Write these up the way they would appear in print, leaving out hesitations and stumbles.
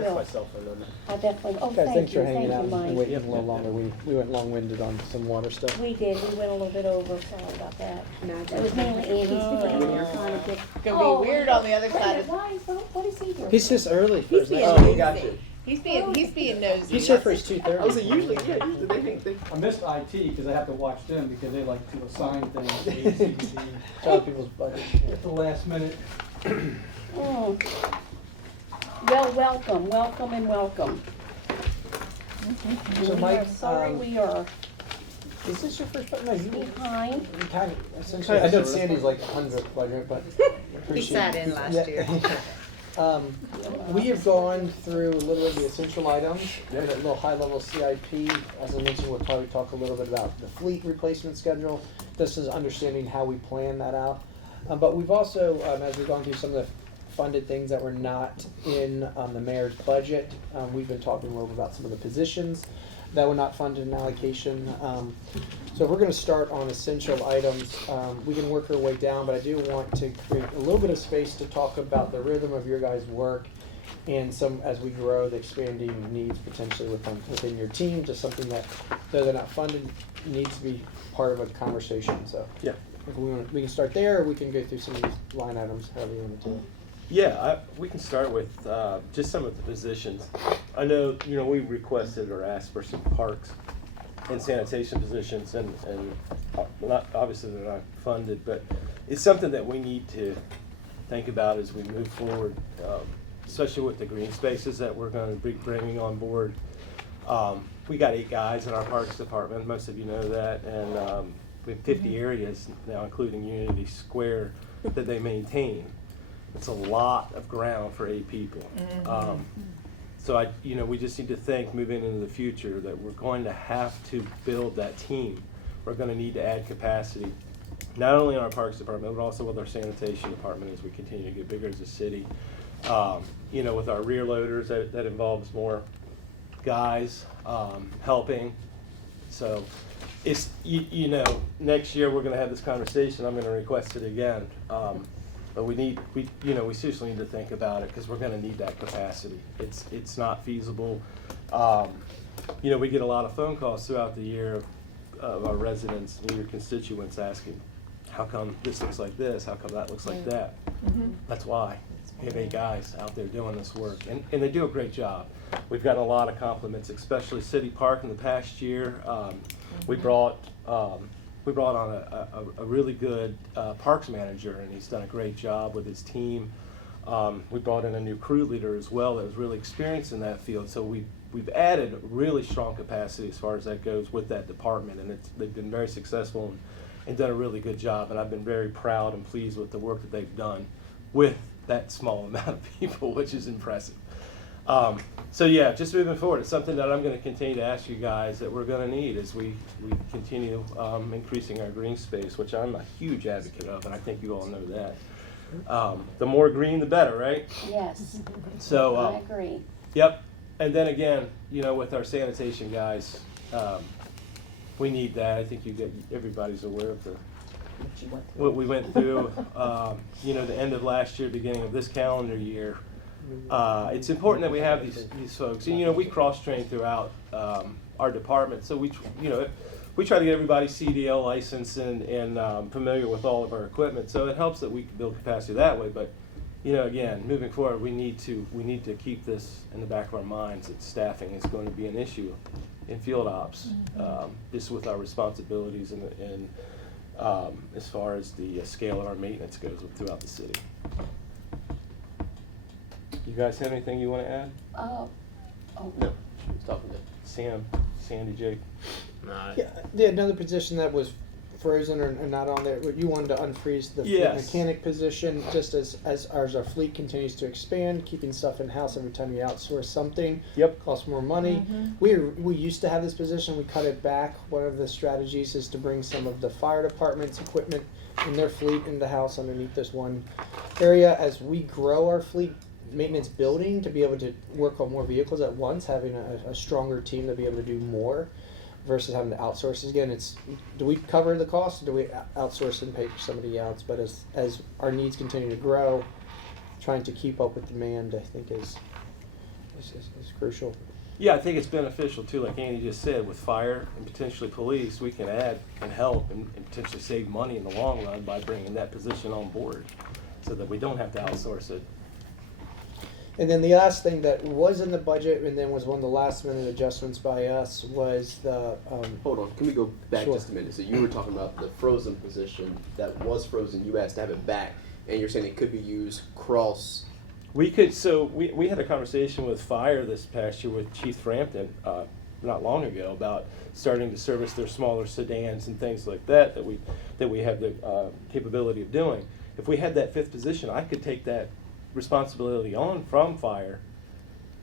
That's will. my cell phone number. I definitely, oh, Guys, thanks for hanging thank out you, and Mike. waiting a little longer. We went long-winded on some water stuff. We did, we went a little bit over, sorry about that. No, It was mainly Andy's thing. You're trying to get. Gonna be weird on the other Wait a side minute, of. why, what is he doing? He's just early for He's his being next nosy. meeting. He's being nosy. He's here for his 2:30. I was like, usually they think they. I missed IT because I have to watch them because they like to assign things to A, C, D Other people's budget. at the last minute. Mm. Well, welcome and welcome. So We Mike, are sorry we are is this your first budget? No, you behind. kind of, essentially, I know Sandy's like 100th budget, but He appreciate sat in last Yeah. year. We have gone through a little bit of the essential items, a little high-level CIP. As I mentioned, we'll probably talk a little bit about the fleet replacement schedule. This is understanding how we plan that out. But we've also, as we've gone through some of the funded things that were not in the mayor's budget, we've been talking a little bit about some of the positions that were not funded in allocation. So if we're going to start on essential items, we can work our way down, but I do want to create a little bit of space to talk about the rhythm of your guys' work and some, as we grow, the expanding needs potentially within your team, just something that, though they're not funded, needs to be part of a conversation. So Yeah. if we can start there, or we can go through some of these line items, however you want to do it. Yeah, we can start with just some of the positions. I know, we requested or asked for some parks and sanitation positions, and not, obviously they're not funded, but it's something that we need to think about as we move forward, especially with the green spaces that we're going to be bringing on board. We got 8 guys in our parks department, most of you know that, and we have 50 areas now, including Unity Square, that they maintain. It's a lot of ground for 8 people. So we just need to think moving into the future that we're going to have to build that team. We're going to need to add capacity, not only in our parks department, but also with our sanitation department as we continue to get bigger as a city. With our rear loaders, that involves more guys helping. So it's, next year we're going to have this conversation. I'm going to request it again. But we seriously need to think about it because we're going to need that capacity. It's not feasible. We get a lot of phone calls throughout the year of our residents and your constituents asking, how come this looks like this? How come that looks like that? That's why. We have 8 guys out there doing this work, and they do a great job. We've gotten a lot of compliments, especially City Park in the past year. We brought on a really good parks manager, and he's done a great job with his team. We brought in a new crew leader as well that was really experienced in that field. So we've added really strong capacity as far as that goes with that department, and they've been very successful and done a really good job. And I've been very proud and pleased with the work that they've done with that small amount of people, which is impressive. So yeah, just moving forward, it's something that I'm going to continue to ask you guys that we're going to need as we continue increasing our green space, which I'm a huge advocate of, and I think you all know that. The more green, the better, right? Yes, So I agree. Yep. And then again, with our sanitation guys, we need that. I think everybody's aware of what we went through. The end of last year, beginning of this calendar year. It's important that we have these folks, and we cross-train throughout our department. So we try to get everybody CDL licensed and familiar with all of our equipment. So it helps that we can build capacity that way. But again, moving forward, we need to keep this in the back of our minds that staffing is going to be an issue in field ops, just with our responsibilities and as far as the scale of our maintenance goes throughout the city. You guys have anything you want to add? Oh, No. She was talking to Sam, Sandy, Jake. Nah, Yeah, another position that was frozen or not on there, you wanted to unfreeze the fleet Yes. mechanic position, just as our fleet continues to expand, keeping stuff in-house every time you outsource something. Yep. Costs more money. We used to have this position, we cut it back. One of the strategies is to bring some of the fire department's equipment in their fleet into house underneath this one area. As we grow our fleet maintenance building to be able to work on more vehicles at once, having a stronger team to be able to do more versus having to outsource. Again, do we cover the cost or do we outsource and pay for somebody else? But as our needs continue to grow, trying to keep up with demand, I think is is crucial. Yeah, I think it's beneficial too, like Andy just said, with fire and potentially police, we can add and help and potentially save money in the long run by bringing that position on board, so that we don't have to outsource it. And then the last thing that was in the budget and then was one of the last minute adjustments by us was the, Hold on, can we go back Sure. just a minute? So you were talking about the frozen position that was frozen, you asked to have it back, and you're saying it could be used cross. We could, so we had a conversation with fire this past year with Chief Frampton, not long ago, about starting to service their smaller sedans and things like that, that we have the capability of doing. If we had that fifth position, I could take that responsibility on from fire,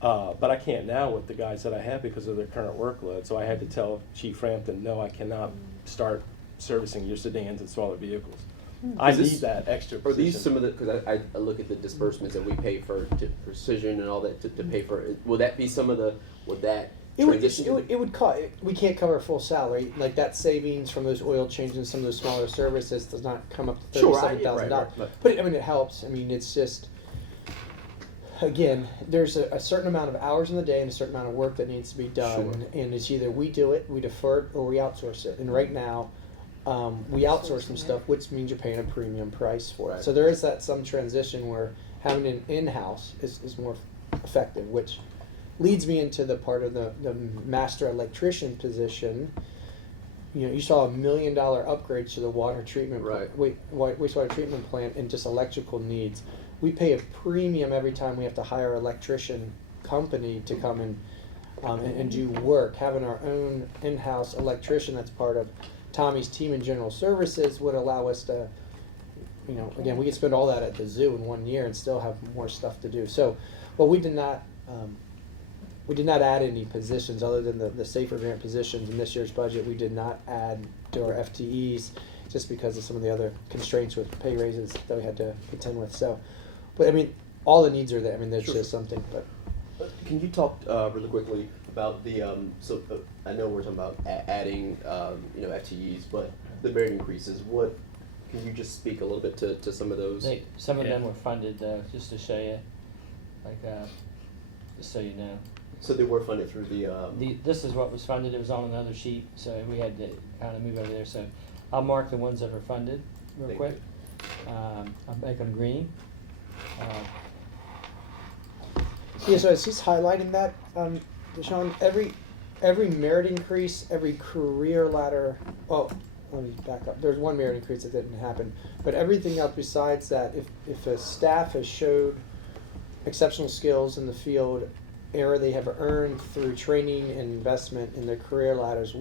but I can't now with the guys that I have because of their current workload. So I had to tell Chief Frampton, no, I cannot start servicing your sedans and smaller vehicles. I Is this- need that extra Are position. these some of the, because I look at the disbursements that we pay for to Precision and all that to pay for, will that be some of the, would that transition? it would cost, we can't cover a full salary, like that savings from those oil changes and some of those smaller services does not come up to Sure, $37,000. right. But I mean, it helps, I mean, it's just, again, there's a certain amount of hours in the day and a certain amount of work that needs to be done. Sure. And it's either we do it, we defer it, or we outsource it. And right now, we outsource some stuff, which means you're paying a premium price for it. Right. So there is that some transition where having an in-house is more effective, which leads me into the part of the master electrician position. You know, you saw $1 million upgrades to the water treatment, Right. wastewater treatment plant and just electrical needs. We pay a premium every time we have to hire an electrician company to come and do work. Having our own in-house electrician that's part of Tommy's team in general services would allow us to, you know, again, we could spend all that at the zoo in 1 year and still have more stuff to do. So, but we did not add any positions other than the safer grant positions in this year's budget. We did not add to our FTEs just because of some of the other constraints with pay raises that we had to contend with. So, but I mean, all the needs are there. I mean, there's Sure. just something, but. Can you talk really quickly about the I know we're talking about adding FTEs, but the merit increases. What can you just speak a little bit to some of those? Some of them were funded, just to show you, like, just so you know. So they were funded through the. This is what was funded, it was on another sheet, so we had to kind of move over there, so I'll mark the ones that are funded real Thank quick. I'll make them green. Yeah, so it's just highlighting that, Deshaun, every merit increase, every career ladder, oh, let me back up. There's one merit increase that didn't happen. But everything else besides that, if a staff has showed exceptional skills in the field, or they have earned through training and investment in their career ladders,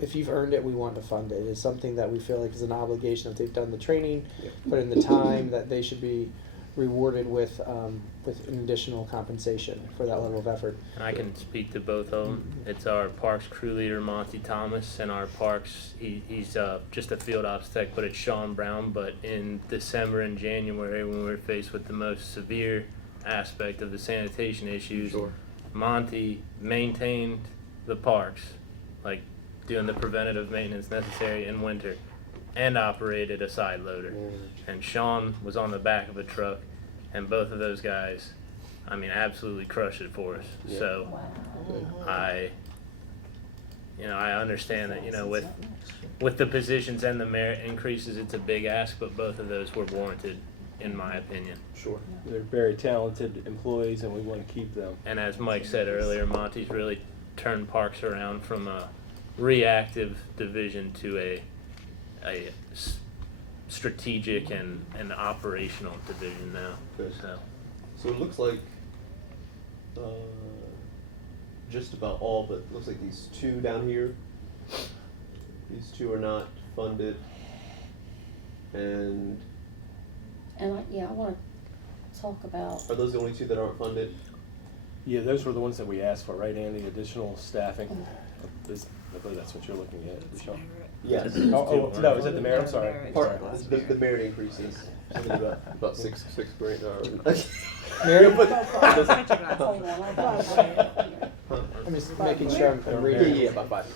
if you've earned it, we want to fund it. It's something that we feel like is an obligation. If they've done the training, put in the time, that they should be rewarded with an additional compensation for that level of effort. I can speak to both of them. It's our parks crew leader, Monty Thomas, and our parks, he's just a field ops tech, but it's Sean Brown. But in December and January, when we were faced with the most severe aspect of the sanitation issues, Sure. Monty maintained the parks, like doing the preventative maintenance necessary in winter, and operated a side loader. And Sean was on the back of a truck, and both of those guys, I mean, absolutely crushed it for us. Yeah. So I understand that, with the positions and the merit increases, it's a big ask, but both of those were warranted, in my opinion. Sure. They're very talented employees, and we want to keep them. And as Mike said earlier, Monty's really turned parks around from a reactive division to a strategic and operational division now. Good. So So it looks like just about all, but it looks like these two down here. These two are not funded, and And I want to talk about, are those the only two that aren't funded? Yeah, those were the ones that we asked for, right, Andy? Additional staffing. I believe that's what you're looking at, Michelle. Yes. Oh, no, is that the mayor? I'm sorry. Part, the merit increases, about six grand. Mary, hold on, I got it. I'm just making sure I'm Yeah, reading. about 5.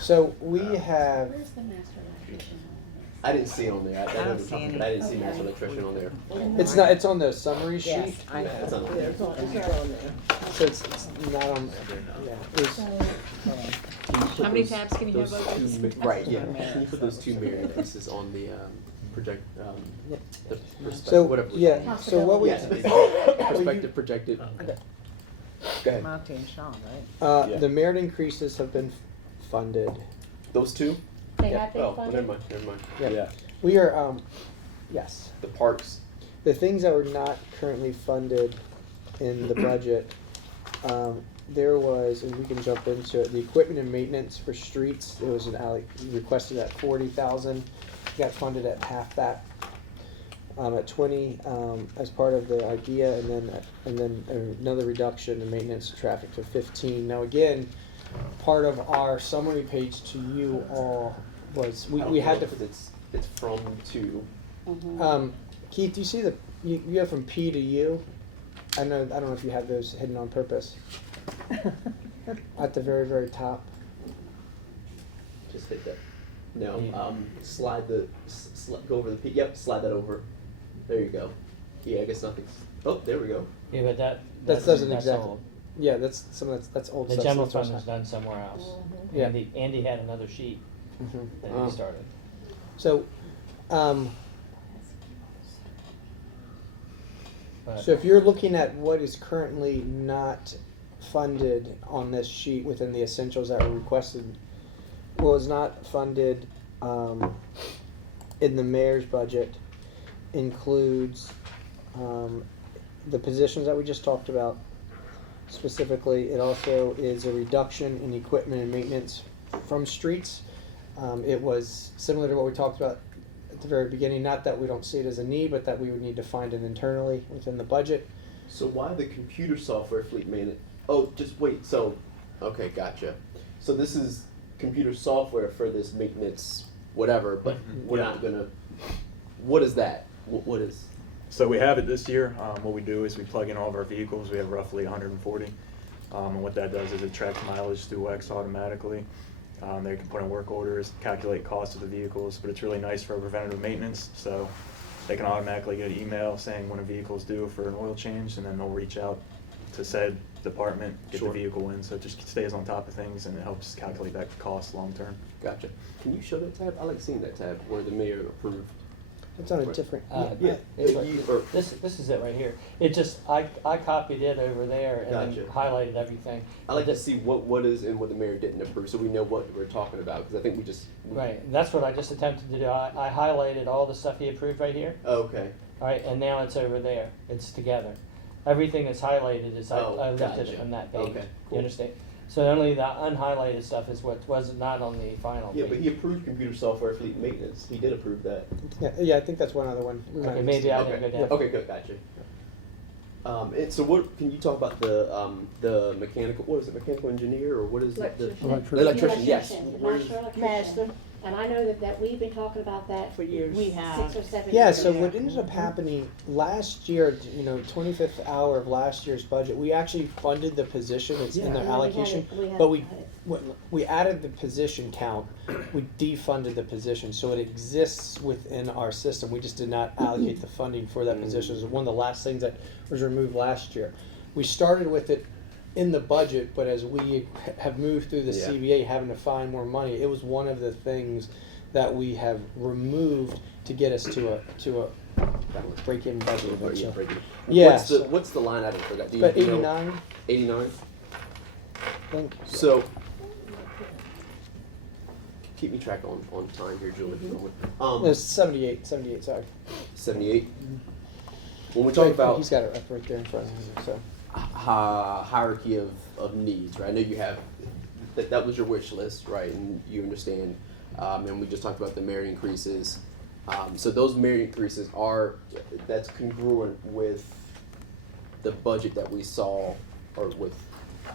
So we have, Where's the master electrician I didn't see it on there. I don't see any. but I didn't see master electrician on there. it's on the summary sheet. Yes, I know. It's on there. It's on there. So it's not on, yeah, it was, How many tabs can you have Those open? two, right, yeah. Can you put those two merit increases on the project, Yeah. the so, whatever. we yeah, call it. so what we, Yes, perspective projected. Go ahead. Monty and Sean, right? Yeah. the merit increases have been funded. Those two? They Yeah. have been Oh, well, funded? never mind, never mind. Yeah. Yeah. We are, yes. The parks. The things that were not currently funded in the budget, there was, and we can jump into it, the equipment and maintenance for streets, it was requested at 40,000, got funded at half that, at 20, as part of the idea, and then another reduction in maintenance traffic to 15. Now again, part of our summary page to you all was, we had to, Because it's from to. Mhm. Keith, do you see you have from P to U? I don't know if you have those hidden on purpose. At the very, very top. Just hit that. No, Yeah. slide the, go over the P, yep, slide that over. There you go. Yeah, I guess nothing's, oh, there we go. Yeah, but That that's doesn't that's exactly. old. Yeah, that's that's old The stuff. general so that's fund was why- done somewhere else. Yeah. Andy had another sheet Mhm. that Oh. he started. So, But so if you're looking at what is currently not funded on this sheet within the essentials that were requested, what was not funded in the mayor's budget includes the positions that we just talked about. Specifically, it also is a reduction in equipment and maintenance from streets. It was similar to what we talked about at the very beginning, not that we don't see it as a need, but that we would need to find it internally within the budget. So why the computer software fleet maintenance? Oh, just wait, so, okay, gotcha. So this is computer software for this maintenance, whatever, but we're not gonna, what is that? What is? So we have it this year. What we do is we plug in all of our vehicles. We have roughly 140. And what that does is it tracks mileage through WEX automatically. They can put in work orders, calculate costs of the vehicles, but it's really nice for preventative maintenance. So they can automatically get an email saying when a vehicle is due for an oil change, and then they'll reach out to said department, get Sure. the vehicle in. So it just stays on top of things, and it helps calculate that cost long term. Gotcha. Can you show that tab? I like seeing that tab where the mayor approved. It's on a Right. different. Yeah. it's Yeah, right- you- or- this is it right here. It just I copied it over there and then Gotcha. highlighted everything. I like to This- see what is and what the mayor didn't approve, so we know what we're talking about, because I think we just. Right, that's what I just attempted to do. I highlighted all the stuff he approved right here. Oh, okay. All right, and now it's over there. It's together. Everything that's highlighted is Oh, I lifted gotcha. it from that page. Okay, You cool. understand? So only the unhighlighted stuff is what was not on the final Yeah, page. but he approved computer software fleet maintenance. He did approve that. Yeah, I think that's one other one. We might Okay, have maybe missed I it. didn't go Okay. down. Okay, good, gotcha. And so what, can you talk about the mechanical, what is it, mechanical engineer, or what is it? The electrician, yes. Where's- Master electrician. And I know that we've been talking about that For years. We have. 6 or 7 Yeah, years. so what ended up happening last year, 25th hour of last year's budget, we actually funded the position, it's in Yeah. their And then we had allocation, it- we had but it. we added the position count, we defunded the position, so it exists within our system, we just did not allocate the funding for that position. It was one of the last things that was removed last year. We started with it in the budget, but as we have moved through the Yeah. CBA having to find more money, it was one of the things that we have removed to get us to a break-even budget. Yeah, So, break it. Yeah, What's the line item for that? Do but you know? 89, 89? I think. So, keep me track on time here, Julie. There's 78, sorry. 78. When we talk about He's got it up right there in front of him, so. hierarchy of needs, right? I know you have, that was your wish list, right? And you understand, and we just talked about the merit increases. So those merit increases that's congruent with the budget that we saw, or with,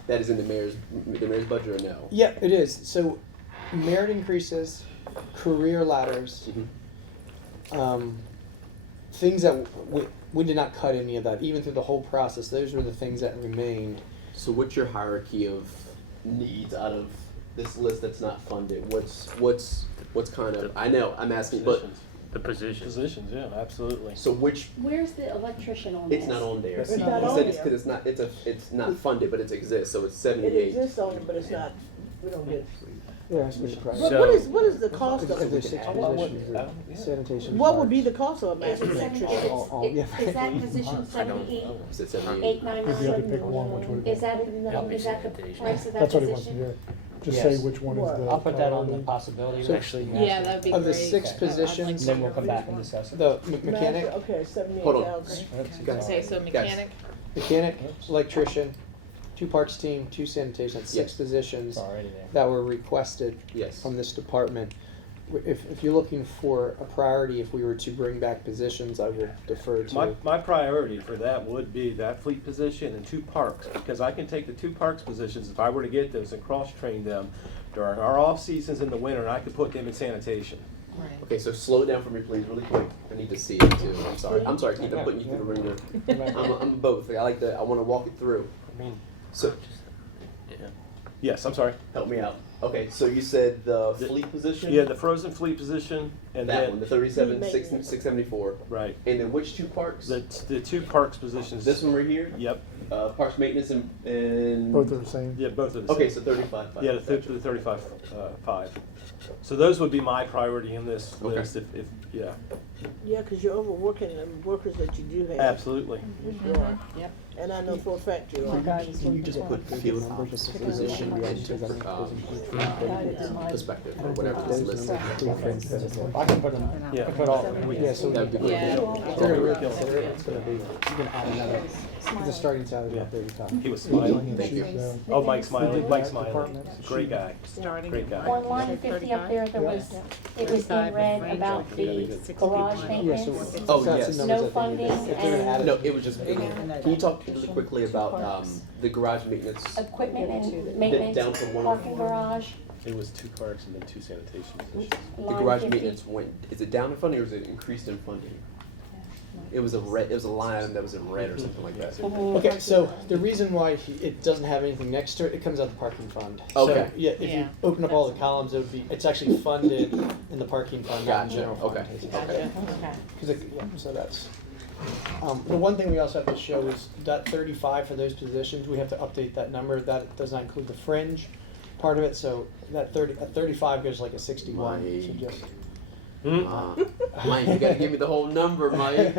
that is in the mayor's budget, or no? Yeah, it is. So merit increases, career ladders, things that we did not cut any of that, even through the whole process. Those were the things that remained. So what's your hierarchy of needs out of this list that's not funded? What's kind of, I know, I'm asking, but the position. Positions, yeah, absolutely. So which, Where's the electrician on this? it's not on there. It's You not said on it's there. because it's not funded, but it exists, so it's It 78. exists on it, but it's not, we don't get. Yeah, it's pretty But pricey. So- what is the cost of If there's it? 6 What would- positions, yeah. sanitation. What would be parks. the cost of a master Is electrician? that position I don't 78, know. Is it 78? 899? If you had to pick one, which would it be? Is that, Help me is that the sanitation. price of that That's what he wants to position? hear. Just Yes. say which one is What? the. I'll put that on the priority. possibility. So- actually, Yeah, that'd be great. Of the 6 I'd like positions, to Then know we'll come which back and one. discuss it. the mechanic, Master- Okay, 78,000. Hold on. That's- Okay, so mechanic, mechanic, electrician, 2 parks team, 2 sanitation, that's 6 Yes. positions It's already there. that were requested Yes. from this department. If you're looking for a priority, if we were to bring back positions, I would defer to. My priority for that would be that fleet position and 2 parks, because I can take the 2 parks positions, if I were to get those and cross-train them during our off-seasons in the winter, and I could put them in sanitation. Okay, so slow it down for me, please, really quick. I need to see it too. I'm sorry, Keith, I'm putting you through the ringer. I'm both. I like to, I want to walk it through. I mean, So, Yeah. yes, I'm sorry. help me out. Okay, so you said the The- fleet position? Yeah, the frozen fleet position, and That one, then, the 37, Fleet 6, maintenance. 674. right, And then which 2 parks? the 2 parks positions. This one right here? Yep, Parks maintenance and. Both are the same. yeah, both of them. Okay, so 35. Yeah, the 35, 5. So those would be my priority in this Okay. list, if, yeah, Yeah, because you're overworking the workers that you do have. absolutely. You are. And I know for a fact you are. Can you just put field position into perspective or whatever this list is? I can put them, I Yeah. can put all, yeah, so That'd be great. Yeah. if they're gonna really consider it, it's gonna be, you can add another, the starting salary Yeah. about 35. He was smiling. Thank you. Oh, Mike Smiley, Mike Smiley, great guy, starting great at guy. On line 50 up there, there was, it was in red about the garage Yeah, so maintenance. Oh, that's yes. the numbers No I think funding if they're gonna add it. No, it was just, can you talk really quickly about the garage maintenance? Equipment and Down maintenance, from one- parking garage, It was 2 parks and then 2 sanitation positions. The line garage 50. maintenance went, is it down in funding or is it increased in funding? It was a line item that was in red or something like that. Mhm. Okay, so the reason why it doesn't have anything next to it, it comes out of the parking fund. So, Okay. yeah, if you Yeah. open up all the columns, it would be, it's actually funded in the parking fund, not in Gotcha, general fund. okay, okay. Gotcha. 'Cause yeah, so that's, the one thing we also have to show is that 35 for those positions, we have to update that number, that does not include the fringe part of it, so that 35 goes like a 61, so Mike. just. Mike, you gotta give me the whole number, Mike.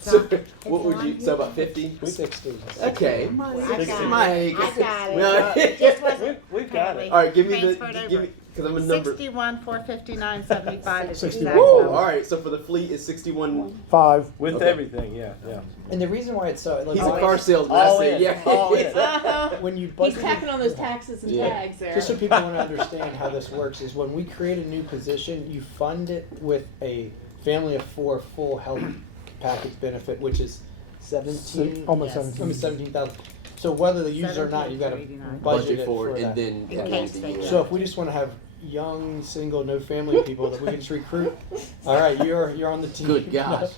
So, what would you, so about 50? 60. Okay, I Mike. got it. Mike. I got it. No. Just wasn't We've got it. All right, give me transferred the, over. give me, because I'm a number. 61, 459, 75 is the 61. exact Woo, number. all right, so for the fleet is 61. 5. With Okay. everything, yeah, yeah. And the reason why it's so, like, He's a car salesman, I All say, in, yeah. all in. when you He's budget. tacking on those taxes and Yeah. tags there. Just so people want to understand how this works is when we create a new position, you fund it with a family of 4 full health package benefit, which is 17, Almost Yes. 17. almost 17,000. So whether they use it or not, you've got to 17,489. budget Budget for it and that. then In at the case end of the they year. So if we just want to have young, single, no family people that we can just recruit, all right, you're on the team. Good gosh.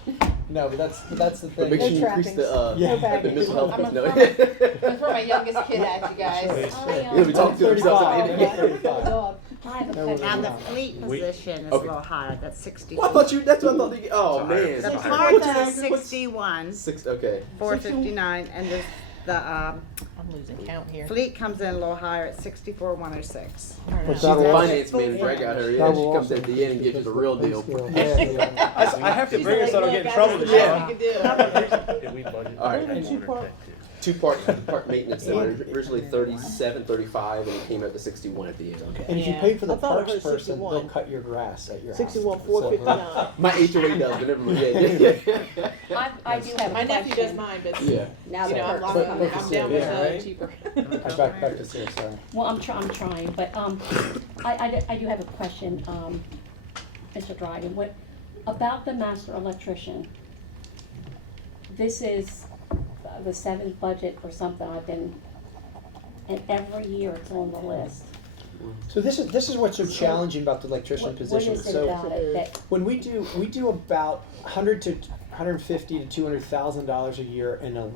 No, but that's the But thing. make sure you trappings. increase the, Yeah. the mental health. I'm No. I'm throw my youngest kid at you guys. I, Yeah, we talk to themselves. 35. I have a No, we're question. And the not. fleet We- position is Okay. a little higher, that's 64. Well, I thought you, that's what I thought. They, oh, man. The Sorry. park What's- is what's- 61, 6, okay. 459, and the I'm losing count here. fleet comes in a little higher at 64, 106. But She's that the will also- finance manager. I got her. Yeah, that she will comes also at the end and gives you the real deal. I have to bring her so I don't get in trouble this Yeah. time. Did we budget? All right. for that Two one or park- that too? 2 park maintenance. They were originally 37, 35, and it came up to 61 at the end. And if you Yeah. pay for the I thought I parks heard person, 61. they'll cut your grass at your house. 61, So- 459. My HOA does, but never mind. Yeah. I do have a My nephew does question. mine, but Yeah. Now you know, that I'm, perks But- I'm, but I'm for down sale, with yeah, right? cheaper. Back to Sarah, sorry. Well, I'm trying, but, I do have a question, Mr. Dryden, about the master electrician. This is the 7th budget or something I've been, and every year it's on the list. So this is what's so challenging about the electrician What position. is it So about it that, when we do about 100 to 150 to $200,000 a year in a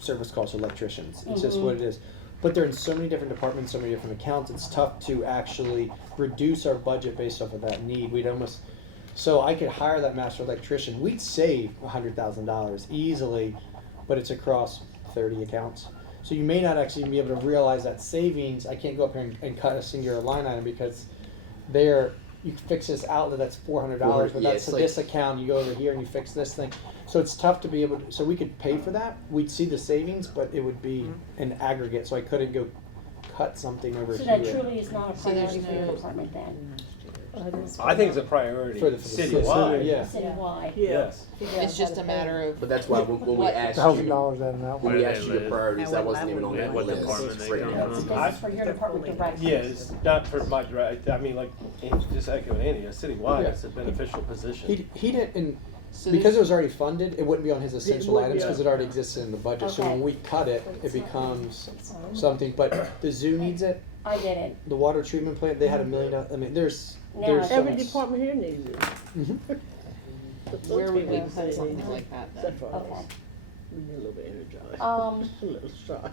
service calls electricians. It's just what it is. But they're in so many different departments, so many different accounts. It's tough to actually reduce our budget based off of that need. We'd almost So I could hire that master electrician. We'd save $100,000 easily, but it's across 30 accounts. So you may not actually be able to realize that savings. I can't go up here and cut a singular line item because you fix this outlet, that's $400, but Yeah, that's it's this account. You go over here and you fix this thing. So it's tough to be able to. So we could pay for that. We'd see the savings, but it would be an aggregate. So I couldn't go cut something over So here. that truly is not a So there's priority for your no- department then, I think it's a priority For the city, citywide. yeah. citywide? Yeah. Yes. It's just a matter of. But that's why when we asked you, $1,000 at an outlet. when we Where asked they you your live. priorities, And that what wasn't even on level that what list department they right come now. from. This is for your department directly. Yeah, it's not for my direct, I mean, like, just echoing Andy, citywide, Yeah. it's a beneficial position. He didn't, and So because there's- it was already funded, it wouldn't be on his essential would, items yeah. because it already existed in the budget. So Okay. when we cut it, it becomes something. But the zoo needs it. I get it. The water treatment plant, they had $1 million. I mean, there's Now there's so Every much- department here needs it. Mhm. Where would we put something like that then? Except for us. Okay. We get a little bit energized. Um, A little shock.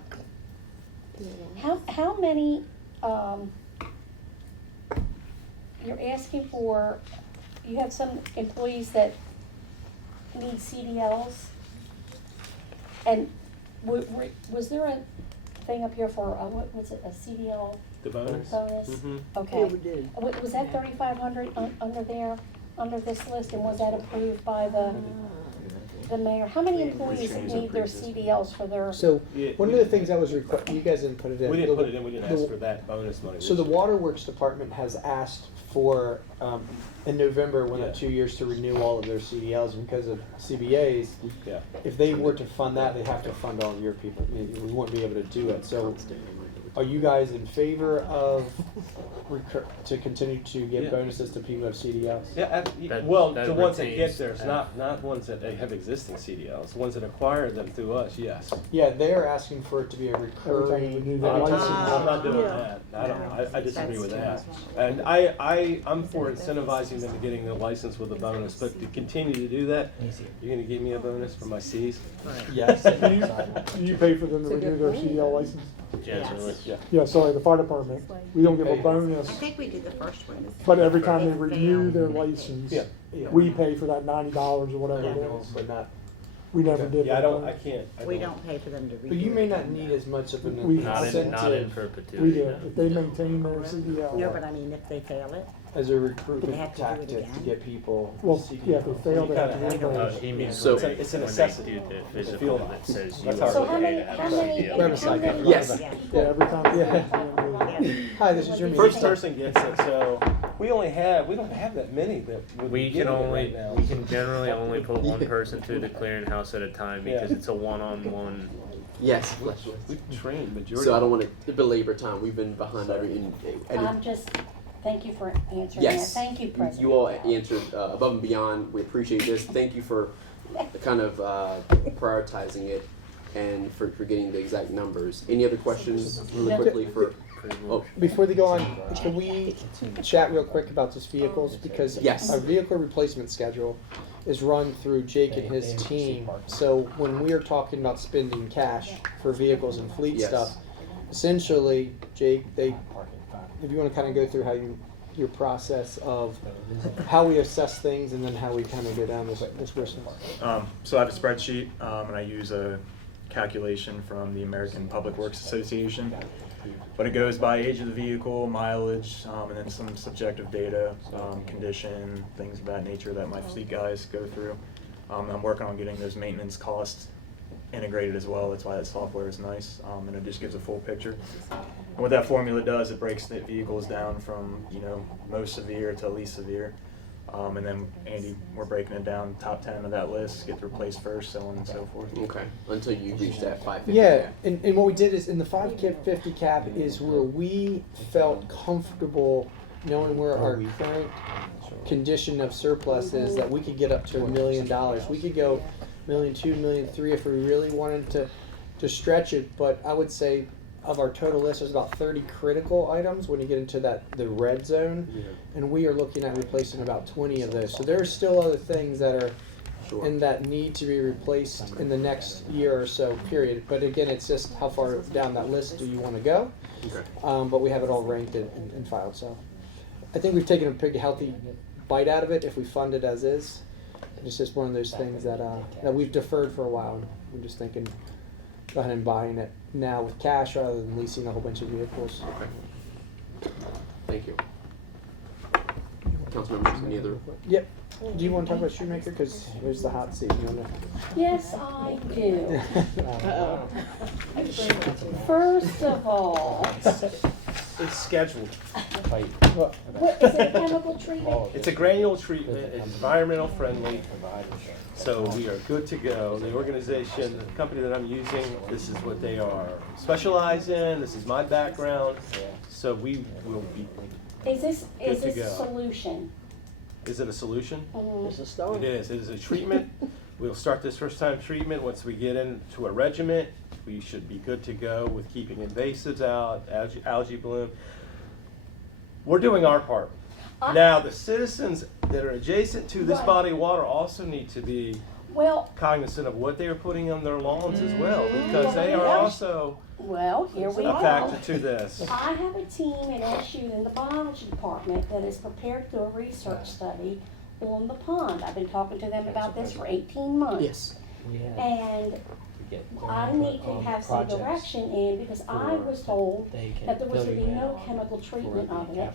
how many, you're asking for, you have some employees that need CDLs? And was there a thing up here for, what was it, a CDL The bonus? bonus? Mhm. Okay. Yeah, we did. Was that 3,500 under there, under this list, and was that approved by the mayor? How many employees need their CDLs for their? So Yeah, one we- of the things that was required, you guys didn't put it in. We didn't The- put it in, we didn't the- ask for that bonus money. So the this year. waterworks department has asked for, in November, when Yeah. that 2 years to renew all of their CDLs because of CBAs. Yeah. If they were to fund that, they'd have to fund all of your people. We wouldn't be able to do it. So are you guys in favor of to continue to give Yeah. bonuses to people who have CDLs? Yeah, That- well, that the ones that get retains theirs, not ones that have existing CDLs, ones that acquire them through us, yes. Yeah, they're asking for it to be a Every time you recurring. renew I'm that not license. doing Yeah. that. I disagree That's with too that. much. And I'm for incentivizing them to getting the license with a bonus, but to continue to do that, you're gonna give me a bonus for my Cs? Yes. Do you pay for them to renew their CDL license? Generally. Yeah. Yeah, sorry, the fire department, we don't give a I bonus, think we did the first one. but every time they If renew failed, their they license, Yeah. we pay for that $90 or whatever Yeah, it is. but not. We never did. Yeah, I that. can't. We don't pay for them to redo. But you may it. not need as much of an We- Not in incentive perpetuity. We do, no. if they maintain their CDL. No, but I mean, if they fail it, as a Do recruitment they have to do it tactic to again? get people. Well, CDL. yeah, if they fail, they have to You kinda reimburse. He means So- when they- It's a when they necessity. do the It's a physical field that says you That's are how So it how okay many, to have how a many, CDL. Grab a second. how many? Yes. Yeah, every time. yeah. Hi, this is your meeting. First person gets it, so we don't have that many that would be We can getting it only, right now. we can generally only put one person through the clearinghouse at a time because Yeah. it's a one-on-one. Yes. We train majority. So I don't want to belabor time. We've been behind any Thank you for answering that. Yes. Thank you, President. You all answered above and beyond. We appreciate this. Thank you for kind of prioritizing it and for getting the exact numbers. Any other questions really quickly for? Oh, Before they go on, can we chat real quick about just vehicles? Because Yes. our vehicle replacement schedule is run through Jake and his team. So when we are talking about spending cash for vehicles and fleet Yes. stuff, essentially, Jake, if you want to kind of go through how your process of how we assess things and then how we kind of go down this wish list. So I have a spreadsheet, and I use a calculation from the American Public Works Association. But it goes by age of the vehicle, mileage, and then some subjective data, condition, things of that nature that my fleet guys go through. I'm working on getting those maintenance costs integrated as well. That's why that software is nice, and it just gives a full picture. And what that formula does, it breaks the vehicles down from most severe to least severe. And then, Andy, we're breaking it down, top 10 of that list, get replaced first, so on and so forth. okay. Until you reach that 550. Yeah, and what we did is in the 550 cap is where we felt comfortable knowing where our current condition of surplus is, that we could get up to $1 million. We could go $1.2 million, $1.3 million if we really wanted to stretch it. But I would say of our total list, there's about 30 critical items when you get into the red zone, and we are looking at replacing about 20 of those. So there are still other things that are Sure. and that need to be replaced in the next year or so, period. But again, it's just how far down that list do you want to go? Okay. But we have it all ranked and filed. So I think we've taken a pretty healthy bite out of it if we fund it as is. It's just one of those things that we've deferred for a while. And we're just thinking, go ahead and buying it now with cash rather than leasing a whole bunch of vehicles. Thank you. Council members, any other? Yep. Do you want to talk about Shoemaker? Because there's the hot seat. You want to? Yes, I do. Uh-oh. First of all, It's scheduled. Well, what, is it a chemical treatment? It's a granule treatment, it's environmental friendly, so we are good to go. The organization, the company that I'm using, this is what they are specialized in, this is my background, so we will be, Is this Good to a go. solution? is it a solution? Mhm. It's a start. It is a treatment. We'll start this first time treatment. Once we get into a regimen, we should be good to go with keeping invasives out, algae bloom. We're doing our part. I- Now, the citizens that are adjacent to this Right. body of water also need to be Well, cognizant of what they are putting on their lawns as well, because they Yeah. are also here we a are. factor to this. I have a team at SU in the biology department that is prepared to do a research study on the pond. I've been talking to them about this for 18 months. yes. And I need to have some direction in, because I was told that there was to be no chemical treatment of it.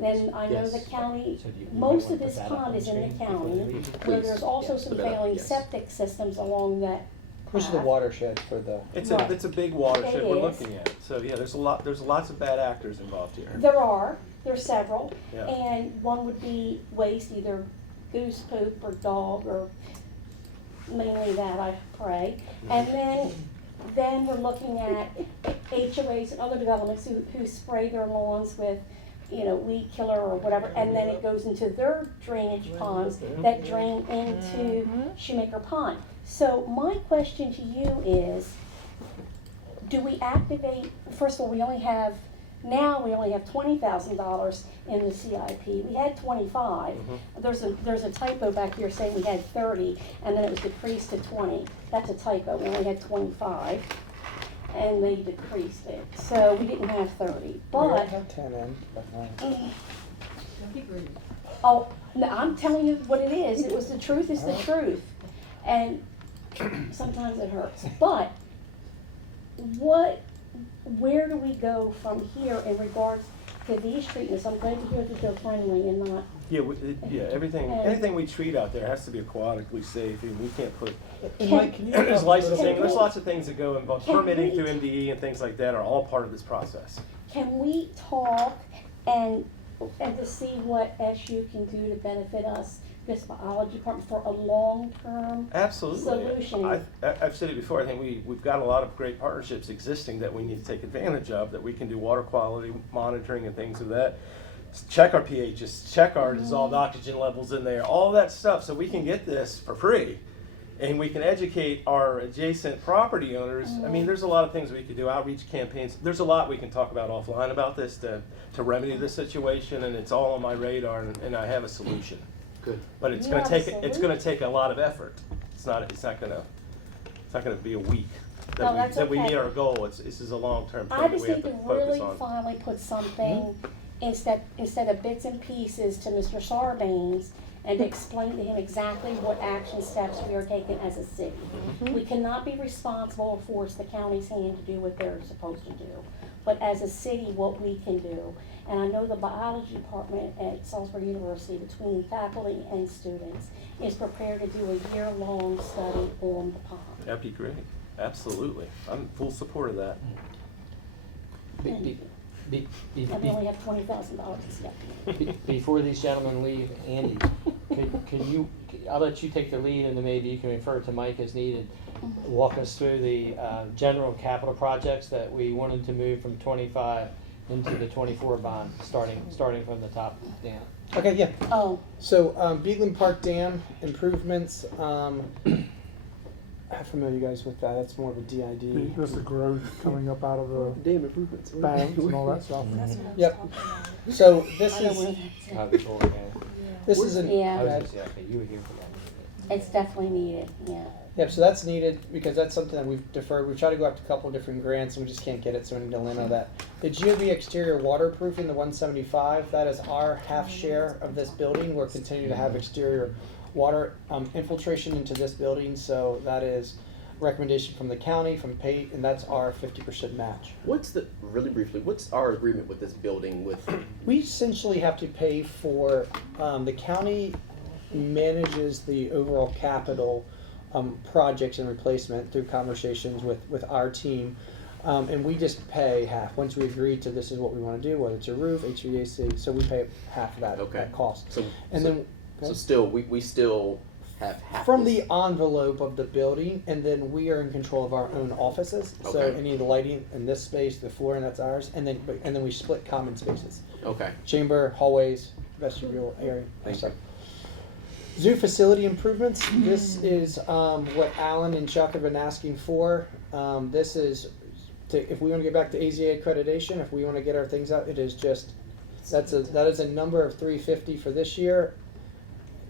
Then I know the county, most of this pond is in the county, where there's also some failing septic systems along that Which is the path. watershed for the. It's Right. a big watershed It we're is. looking at. So yeah, there's lots of bad actors involved here. There's several, Yeah. and one would be waste, either goose poop or dog, or mainly that, I pray. And then we're looking at HOAs and other developments who spray their lawns with, weed killer or whatever, and then it goes into their drainage ponds that drain into Shoemaker Pond. So my question to you is, do we activate, first of all, we only have $20,000 in the CIP. We had 25. There's a typo back here saying we had 30, and then it was decreased to 20. That's a typo. We only had 25, and they decreased it. So we didn't have 30. We But have 10 in. oh, no, I'm telling you what it is. It was the truth is the truth, and sometimes it hurts. But where do we go from here in regards to these treatments? I'm glad to hear that they're friendly and not. Yeah, everything, And- anything we treat out there has to be aquatically safe, and we can't put, And Mike, can you there's talk a little licensing, bit there's about- lots of things that go involved, Can permitting we- through MDE and things like that are all part of this process. Can we talk and to see what SU can do to benefit us, this biology department, for a long-term Absolutely. solution? I've said it before, I think we've got a lot of great partnerships existing that we need to take advantage of, that we can do water quality monitoring and things of that. Check our pHs, check our dissolved oxygen levels in there, all that stuff, so we can get this for free. And we can educate our adjacent property owners. I mean, there's a lot of things we could do, outreach campaigns. There's a lot we can talk about offline about this to remedy this situation, and it's all on my radar, and I have a solution. Good. But it's You gonna have a take, it's gonna take a lot of effort. It's not gonna be a week No, that's that we okay. meet our goal. This is a long-term I thing that just we have need to to focus really on. finally put something instead of bits and pieces to Mr. Sarbanes and explain to him exactly what action steps we are taking as a city. We cannot be responsible or force the county's hand to do what they're supposed to do, but as a city, what we can do. And I know the biology department at Salisbury University, between faculty and students, is prepared to do a year-long study on the pond. That'd be great. Absolutely. I'm in full support of that. Be- be- be- And we only have $20,000 to spend. Before these gentlemen leave, Andy, can you, I'll let you take the lead, and then maybe you can refer to Mike as needed. Walk us through the general capital projects that we wanted to move from 25 into the 24 bond, starting from the top down. Okay, yeah. Oh, So, Beetland Park Dam improvements, how familiar you guys with that? That's more of a DID. That's the growth coming up out of the Dam improvements. banks and all that stuff. Yep. So this I know is, where Before, okay. this is an, Yeah. I was gonna say, okay, you were here for that. it's definitely needed, yeah. Yep, so that's needed because that's something that we've deferred. We've tried to go after a couple different grants and we just can't get it, so we need to land on that. The GOB exterior waterproofing, the 175, that is our half share of this building. We're continuing to have exterior water infiltration into this building, so that is recommendation from the county, from Pate, and that's our 50% match. Really briefly, what's our agreement with this building with? We essentially have to pay for, the county manages the overall capital projects and replacement through conversations with our team. And we just pay half. Once we agree to this is what we want to do, whether it's a roof, HVAC, so we pay half of that, Okay. that cost. So, And so, then so still, we still have half from this. the envelope of the building, and then we are in control of our own offices. So Okay. any of the lighting in this space, the flooring, that's ours, and then we split common spaces. Okay. Chamber, hallways, vestibule area. Thank Sorry. Zoo facility improvements. This is what Alan and Chuck have been asking for. This is if we want to get back to AZA accreditation. If we want to get our things out, it is just that is a number of $350 for this year.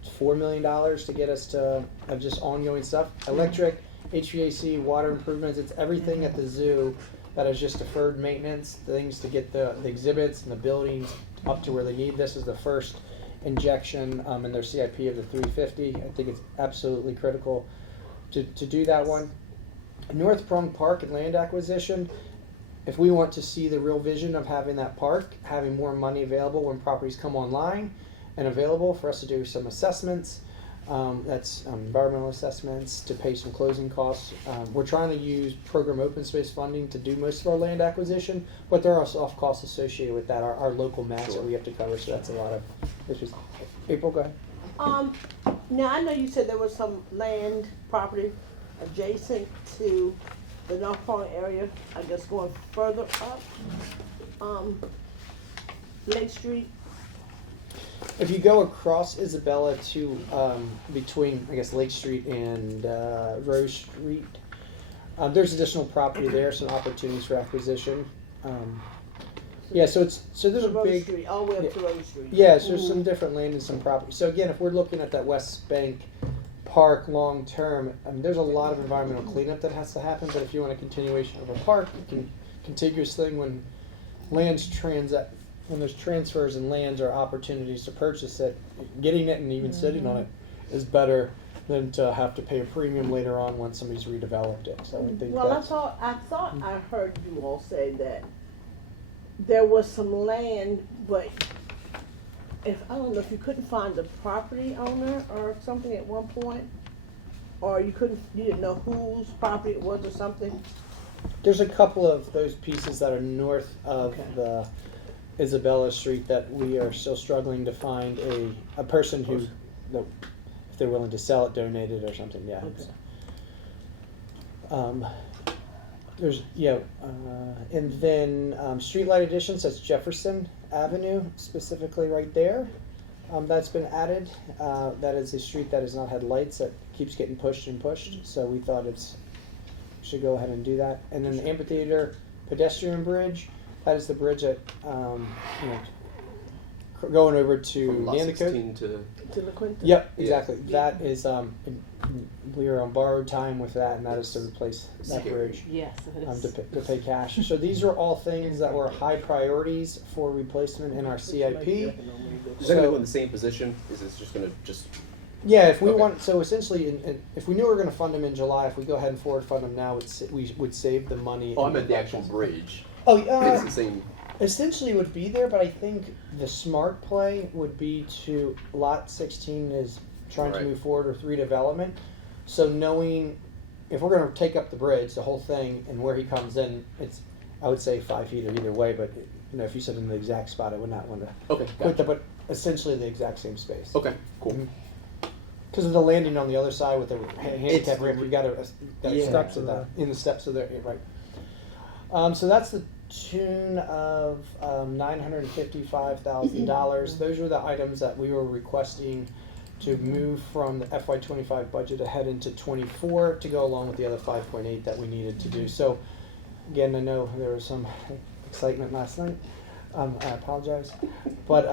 It's $4 million to get us to of just ongoing stuff. Electric, HVAC, water improvements. It's everything at the zoo that is just deferred maintenance. Things to get the exhibits and the buildings up to where they need. This is the first injection in their CIP of the 350. I think it's absolutely critical to do that one. North Prong Park and land acquisition. If we want to see the real vision of having that park, having more money available when properties come online and available for us to do some assessments, that's environmental assessments, to pay some closing costs. We're trying to use program open space funding to do most of our land acquisition, but there are soft costs associated with that, our local match that we have to cover, so that's a lot of issues. April, go ahead. Now I know you said there was some land property adjacent to the North Point area, I guess going further up, Lake Street. If you go across Isabella to between, I guess, Lake Street and Rose Street, there's additional property there, some opportunities for acquisition. Yeah, so there's a Rose big Street, all the way up to Rose Street. yeah. So there's some different land and some property. So again, if we're looking at that West Bank Park long term, there's a lot of environmental cleanup that has to happen. But if you want a continuation of a park, contiguous thing when when there's transfers and lands or opportunities to purchase it, getting it and even sitting on it is better than to have to pay a premium later on once somebody's redeveloped it. So I think Well, I that's thought I heard you all say that there was some land, but I don't know if you couldn't find the property owner or something at one point, or you didn't know whose property it was or something. there's a couple of those pieces that are north of Okay. the Isabella Street that we are still struggling to find a person who, if they're willing to sell it, donate it or something. Yeah. Okay. There's and then streetlight additions. That's Jefferson Avenue, specifically right there. That's been added. That is a street that has not had lights that keeps getting pushed and pushed. So we thought should go ahead and do that. And then the amphitheater pedestrian bridge. That is the bridge that going over to From lot Nanticoke. 16 to To the Quinta. Yep, Yeah. exactly. That is we are on borrowed time with that, and that is to replace that Scary. bridge. Yes, it is. To pay cash. So these are all things that were high priorities for replacement in our CIP. Is that going to go in the same position? Is this just going to Yeah, if we Okay. want, so essentially, if we knew we were going to fund them in July, if we go ahead and forward fund them now, we would save the money. Oh, I in meant the the actual budget. bridge. Oh, It's the same. essentially would be there, but I think the smart play would be to lot 16 is trying to Right. move forward with redevelopment. So knowing if we're going to take up the bridge, the whole thing, and where he comes in, it's I would say 5 feet or either way. But if you said in the exact spot, I would not want to Okay, quit gotcha. that. But essentially the exact same space. Okay, cool. Mhm. Because of the landing on the other side with the handicap ramp, you got to Yeah. steps of that in the steps of there, right? So that's the tune of $955,000. Those are the items that we were requesting to move from the FY25 budget ahead into 24 to go along with the other 5.8 that we needed to do. So again, I know there was some excitement last night. I apologize, but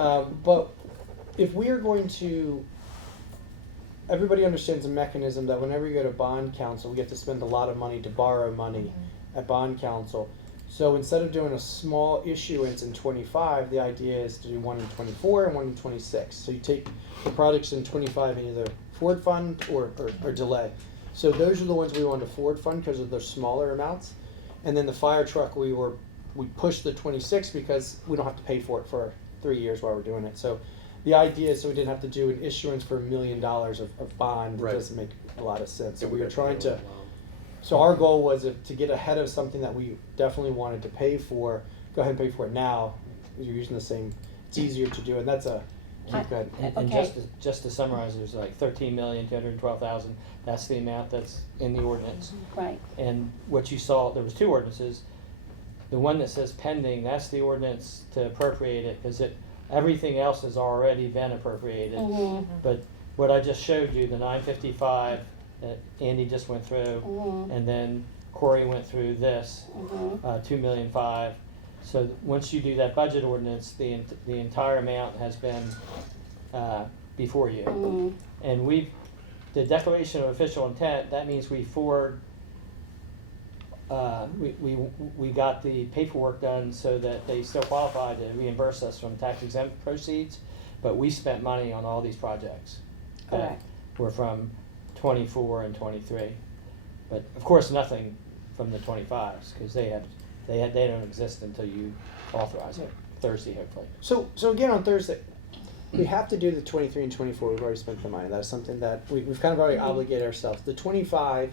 if we are going to everybody understands the mechanism that whenever you go to bond council, we have to spend a lot of money to borrow money at bond council. So instead of doing a small issuance in 25, the idea is to do one in 24 and one in 26. So you take the projects in 25 and either forward fund or delay. So those are the ones we want to forward fund because of their smaller amounts. And then the fire truck, we pushed the 26 because we don't have to pay for it for 3 years while we're doing it. So the idea is so we didn't have to do an issuance for $1 million of bond. Right. It doesn't make a lot of sense. So Yeah, we were got trying to. wow. So our goal was to get ahead of something that we definitely wanted to pay for. Go ahead and pay for it now. You're using the same. It's easier to do, and that's a keep good. And Okay. just to summarize, there's like 13,212,000. That's the amount that's in the ordinance. Right. And what you saw, there was two ordinances. The one that says pending, that's the ordinance to appropriate it, because everything else has already been appropriated. Mhm. But what I just showed you, the 955 that Andy just went through, Mhm. and then Corey went through this, Mhm. 2,000,005. So once you do that budget ordinance, the entire amount has been before you. Mhm. And the declaration of official intent, that means we got the paperwork done so that they still qualify to reimburse us from tax exempt proceeds, but we spent money on all these projects that Correct. were from 24 and 23. But of course, nothing from the 25s, because they don't exist until you authorize it Thursday, hopefully. So again on Thursday, we have to do the 23 and 24. We've already spent the money. That's something that we've kind of already obligated ourselves. The 25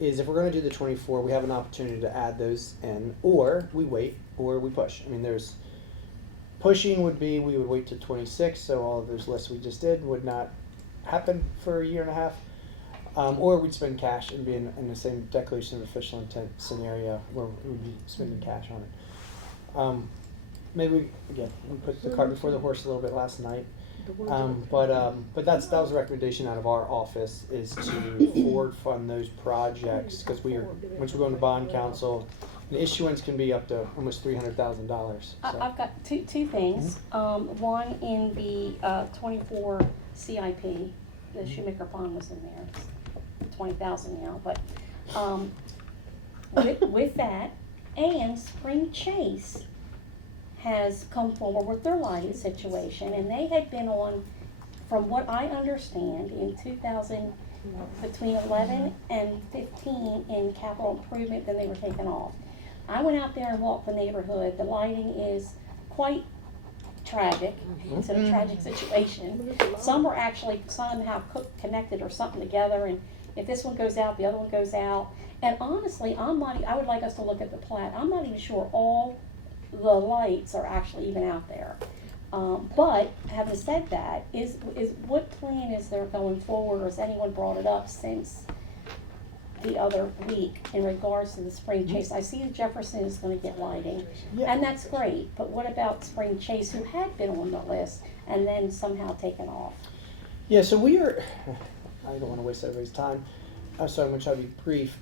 is if we're going to do the 24, we have an opportunity to add those in, or we wait, or we push. I mean, there's pushing would be we would wait to 26, so all of those lists we just did would not happen for a year and a half. Or we'd spend cash and be in the same declaration of official intent scenario where we'd be spending cash on it. Maybe we put the cart before the horse a little bit last night. But that was a recommendation out of our office is to forward fund those projects because once we're going to bond council, the issuance can be up to almost $300,000. I've got two things. One in the 24 CIP, the Shoemaker Pond was in there. It's 20,000 now, but with that and Spring Chase has come forward with their lighting situation, and they had been on, from what I understand, in 2000, between 11 and 15 in capital improvement, then they were taken off. I went out there and walked the neighborhood. The lighting is quite tragic. It's a tragic situation. Some are actually somehow connected or something together, and if this one goes out, the other one goes out. And honestly, I would like us to look at the plat. I'm not even sure all the lights are actually even out there. But having said that, is what plan is there going forward, or has anyone brought it up since the other week in regards to the Spring Chase? I see that Jefferson is going to get lighting, and that's great. But what about Spring Chase, who had been on the list and then somehow taken off? Yeah, so we are. I don't want to waste everybody's time. I'm sorry, I'm going to try to be brief.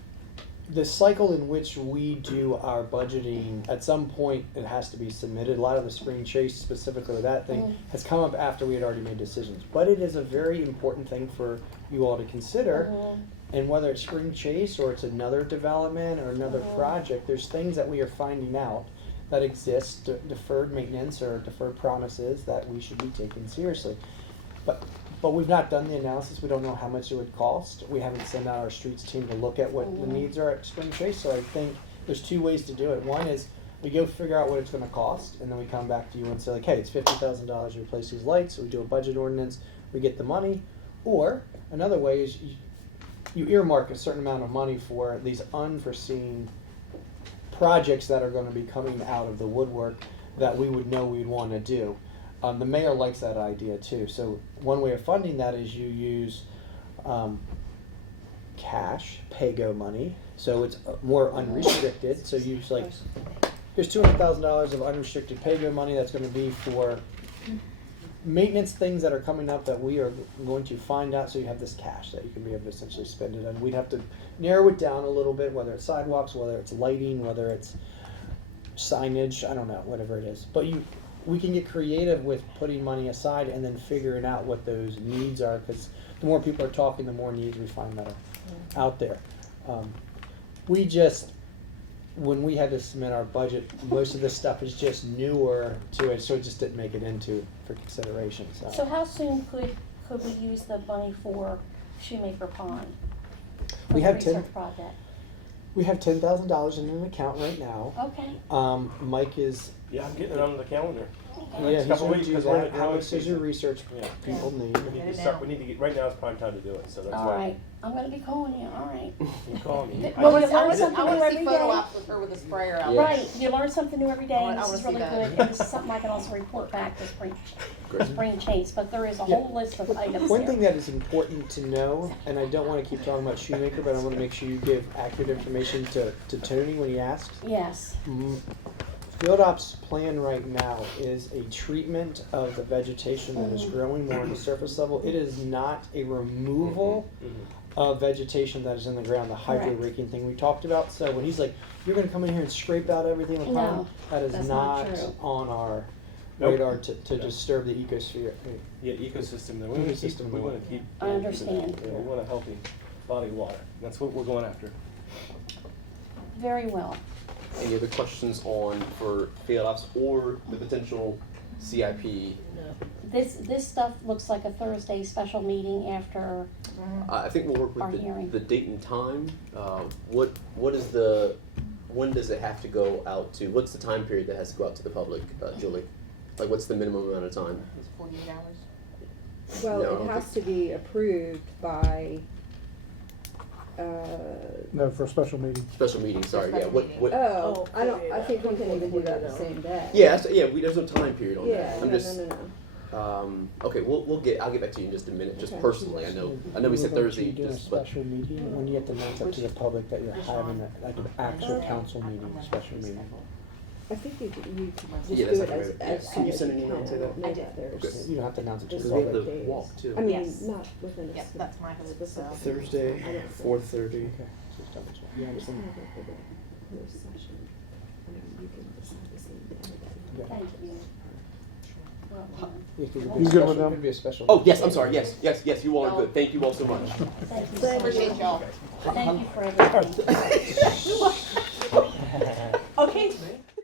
The cycle in which we do our budgeting, at some point it has to be submitted. A lot of the Spring Chase, specifically that thing, has come up after we had already made decisions. But it is a very important thing for you all to consider. And whether it's Spring Chase or it's another development or another project, there's things that we are finding out that exist, deferred maintenance or deferred promises that we should be taking seriously. But we've not done the analysis. We don't know how much it would cost. We haven't sent out our streets team to look at what the needs are at Spring Chase. So I think there's two ways to do it. One is we go figure out what it's going to cost, and then we come back to you and say, like, hey, it's $50,000 to replace these lights. So we do a budget ordinance. We get the money. Or another way is you earmark a certain amount of money for these unforeseen projects that are going to be coming out of the woodwork that we would know we'd want to do. The mayor likes that idea too. So one way of funding that is you use cash, pay-go money. So it's more unrestricted. So you use like, here's $200,000 of unrestricted pay-go money that's going to be for maintenance things that are coming up that we are going to find out. So you have this cash that you can be able to essentially spend it on. We'd have to narrow it down a little bit, whether it's sidewalks, whether it's lighting, whether it's signage, I don't know, whatever it is. But we can get creative with putting money aside and then figuring out what those needs are, because the more people are talking, the more needs we find that are out there. We just, when we had to submit our budget, most of this stuff is just newer to it, so it just didn't make it into for consideration. So how soon could we use the money for Shoemaker Pond? For We the have 10 research project? We have $10,000 in an account right now. Okay. Mike is, Yeah, I'm getting it on the calendar. yeah, he's Couple going weeks, to do 'cause we're in that. the How growing much does your season. research Yeah. people need? We need to start, we need to get, right now is prime time to do it, so that's All why. right, I'm gonna be calling you, all right. You call me. Well, I you learn wanna something see new every photo day. ops with her with a sprayer out. Yeah. Right, you learn something new every day, and I this wanna is really see that. good, and this is something I can also report back to Great. spring chase, but there is a Yeah. whole list of items One here. thing that is important to know, and I don't want to keep talking about Shoemaker, but I want to make sure you give accurate information to Tony when he asks. Yes, Field Ops plan right now is a treatment of the vegetation that is growing more on the surface level. It is not a removal of vegetation that is in the ground, the hydro Correct. raking thing we talked about. So when he's like, you're gonna come in here and scrape out everything in the No, pond, that is that's not not true. on our Nope. radar to No. disturb the ecosphere. Yeah, ecosystem, we wanna keep, Ecosystem. we wanna keep. I understand. Yeah, we want a healthy body of water, that's what we're going after. very well. Any other questions on for field ops or the potential CIP? This stuff looks like a Thursday special meeting after, I think we'll work Our with hearing. the date and time. What is when does it have to go out to? What's the time period that has to go out to the public, Julie? Like, what's the minimum amount of time? It's 48 hours. Well, No, I it don't has to be approved by, No, for a special meeting. Special meeting. Sorry. Yeah. Special What? meeting. What? oh, I don't, I 48 think we hours. can even do that the same day. Yeah. There's no time period on Yeah, that. no, I'm just. no. Okay. I'll get back to you in just a minute. Just Okay. personally, I know we said We're going Thursday. to do a Just, but special meeting when you have to announce it to the public that you're having like an actual council meeting, special meeting. I think you just Yeah, do that's it not as right. soon Can you as send an email can. to that? Know I did. there's You don't have to announce it to just the we have public. the days. walk too. I mean, Yes. not within a. Yep, that's my hope, so. Thursday, 4:30. Okay. So it's double check. Yeah, Just it's in- have it for the closed session. I mean, you can decide the same day. yeah. thank you. Well done. Yeah, 'cause it'll be You a good special- with them? it'll be a special. Oh yes, I'm sorry. Yes. You all are good. Thank you all so much. Thank you so much. Appreciate y'all. Thank you for everything. Okay,